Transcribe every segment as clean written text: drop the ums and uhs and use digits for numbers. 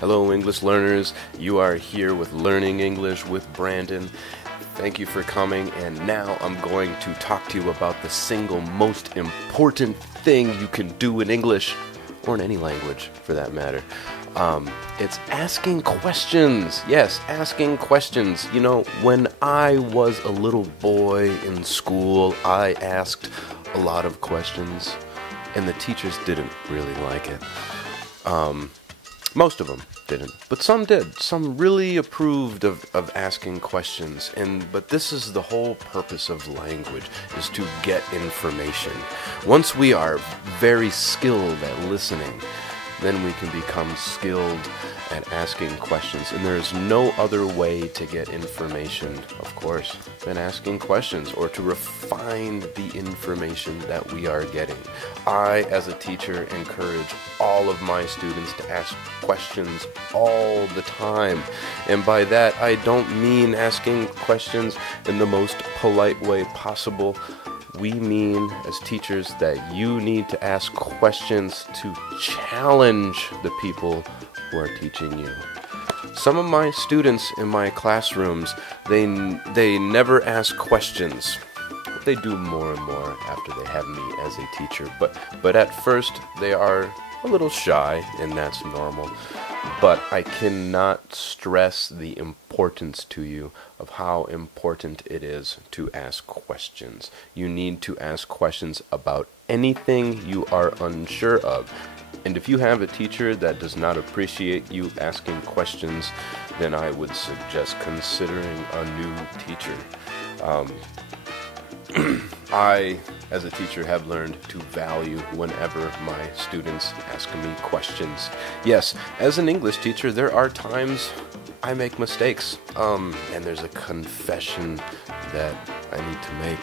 Hello, English learners. You are here with Learning English with Brandon. Thank you for coming, and now I'm going to talk to you about the single most important thing you can do in English, or in any language for that matter. It's asking questions. Yes, asking questions. You know, when I was a little boy in school, I asked a lot of questions, and the teachers didn't really like it. Most of them didn't, but some did. Some really approved of asking questions. But this is the whole purpose of language, is to get information. Once we are very skilled at listening, then we can become skilled at asking questions. And there is no other way to get information, of course, than asking questions or to refine the information that we are getting. I, as a teacher, encourage all of my students to ask questions all the time. And by that, I don't mean asking questions in the most polite way possible. We mean, as teachers, that you need to ask questions to challenge the people who are teaching you. Some of my students in my classrooms, they never ask questions. They do more and more after they have me as a teacher. But at first, they are a little shy, and that's normal. But I cannot stress the importance to you of how important it is to ask questions. You need to ask questions about anything you are unsure of. And if you have a teacher that does not appreciate you asking questions, then I would suggest considering a new teacher. I, as a teacher, have learned to value whenever my students ask me questions. Yes, as an English teacher, there are times I make mistakes, and there's a confession that I need to make,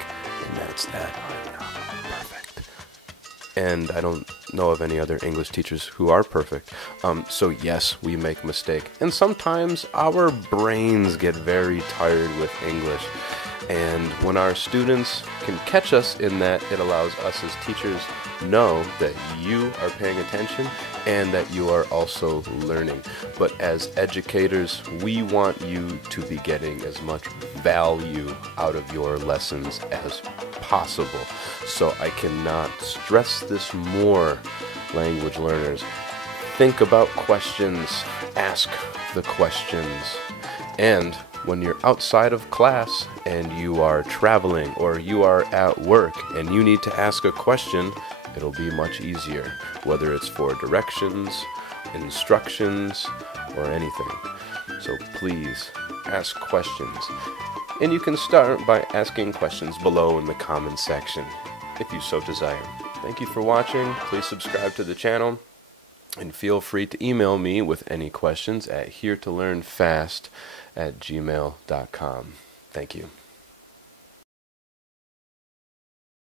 and that's that I'm not perfect. And I don't know of any other English teachers who are perfect. So yes, we make mistakes. And sometimes our brains get very tired with English. And when our students can catch us in that, it allows us as teachers know that you are paying attention and that you are also learning. But as educators, we want you to be getting as much value out of your lessons as possible. So I cannot stress this more, language learners. Think about questions, ask the questions, and when you're outside of class and you are traveling or you are at work and you need to ask a question, it'll be much easier, whether it's for directions, instructions, or anything. So please ask questions. And you can start by asking questions below in the comments section, if you so desire. Thank you for watching. Please subscribe to the channel. And feel free to email me with any questions at heretolearnfast@gmail.com. Thank you.